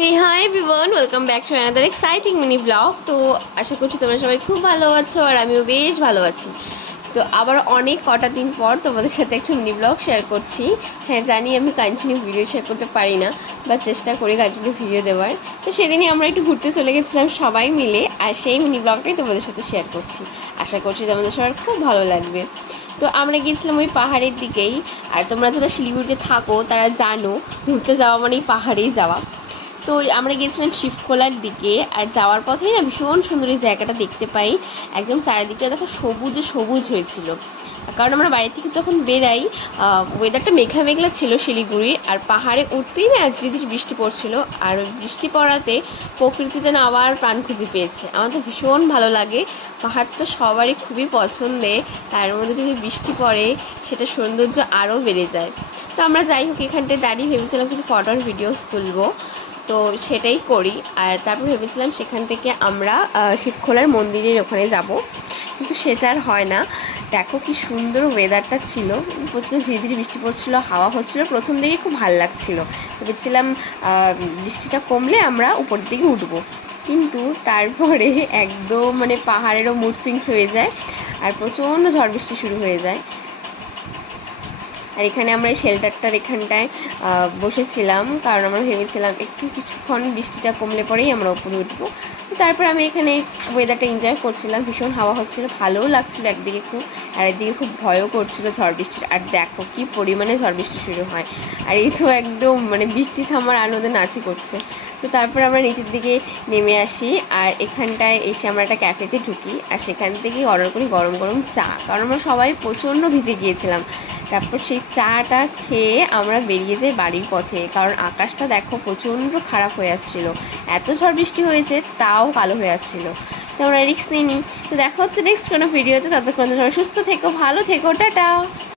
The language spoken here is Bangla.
Hey hi everyone, welcome back to another exciting mini blog. তো আশা করছি তোমরা সবাই খুব ভালো আছো আর আমিও বেশ ভালো আছি। তো আবার অনেক কটা দিন পর তোমাদের সাথে একটা মিনি ব্লগ শেয়ার করছি। হ্যাঁ, জানি আমি কন্টিনিউ ভিডিও শেয়ার করতে পারি না, বা চেষ্টা করি কন্টিনিউ ভিডিও দেওয়ার। তো সেদিনই আমরা একটু ঘুরতে চলে গেছিলাম সবাই মিলে, আর সেই মিনি ব্লগটাই তোমাদের সাথে শেয়ার করছি। আশা করছি তোমাদের সবার খুব ভালো লাগবে। তো আমরা গিয়েছিলাম ওই পাহাড়ের দিকেই। আর তোমরা যারা শিলিগুড়িতে থাকো তারা জানো, ঘুরতে যাওয়া মানেই পাহাড়েই যাওয়া। তো আমরা গিয়েছিলাম শিবখোলার দিকে, আর যাওয়ার পথেই না ভীষণ সুন্দর এই জায়গাটা দেখতে পাই। একদম চারিদিকটা দেখো সবুজে সবুজ হয়েছিল, কারণ আমরা বাড়ি থেকে যখন বেরাই ওয়েদারটা মেঘলা মেঘলা ছিল শিলিগুড়ির, আর পাহাড়ে উঠতেই না ঝিরিঝিরি বৃষ্টি পড়ছিল। আর ওই বৃষ্টি পড়াতে প্রকৃতি যেন আবার প্রাণ খুঁজে পেয়েছে। আমার তো ভীষণ ভালো লাগে। পাহাড় তো সবারই খুবই পছন্দের, তার মধ্যে যদি বৃষ্টি পড়ে সেটা সৌন্দর্য আরও বেড়ে যায়। তো আমরা যাই হোক এখানটায় দাঁড়িয়ে ভেবেছিলাম কিছু ফটো আর ভিডিওস তুলবো, তো সেটাই করি। আর তারপর ভেবেছিলাম সেখান থেকে আমরা শিবখোলার মন্দিরের ওখানে যাব, কিন্তু সেটা আর হয় না। দেখো কি সুন্দর ওয়েদারটা ছিল, প্রচণ্ড ঝিরিঝিরি বৃষ্টি পড়ছিল, হাওয়া হচ্ছিলো, প্রথম দিকে খুব ভালো লাগছিলো। ভেবেছিলাম বৃষ্টিটা কমলে আমরা উপরের দিকে উঠবো, কিন্তু তারপরে একদম মানে পাহাড়েরও মুড সুইংস হয়ে যায় আর প্রচণ্ড ঝড় বৃষ্টি শুরু হয়ে যায়। আর এখানে আমরা এই শেল্টারটার এখানটায় বসেছিলাম, কারণ আমরা ভেবেছিলাম একটু কিছুক্ষণ বৃষ্টিটা কমলে পরেই আমরা উপরে উঠবো। তো তারপর আমি এখানে ওয়েদারটা এনজয় করছিলাম, ভীষণ হাওয়া হচ্ছিলো, ভালোও লাগছিলো একদিকে খুব, আর একদিকে খুব ভয়ও করছিলো ঝড় বৃষ্টির। আর দেখো কি পরিমাণে ঝড় বৃষ্টি শুরু হয়, আর এই তো একদম মানে বৃষ্টি থামার আনন্দে নাচি করছে। তো তারপর আমরা নিচের দিকে নেমে আসি, আর এখানটায় এসে আমরা একটা ক্যাফেতে ঢুকি, আর সেখান থেকেই অর্ডার করি গরম গরম চা, কারণ আমরা সবাই প্রচণ্ড ভিজে গিয়েছিলাম। তারপর সেই চাটা খেয়ে আমরা বেরিয়ে যাই বাড়ির পথে, কারণ আকাশটা দেখো প্রচণ্ড খারাপ হয়ে আসছিলো, এত ঝড় বৃষ্টি হয়েছে তাও কালো হয়ে আসছিলো। তো আমরা রিস্ক নিইনি। তো দেখা হচ্ছে নেক্সট কোনো ভিডিওতে, ততক্ষণ সবাই সুস্থ থেকো, ভালো থেকো, টাটা।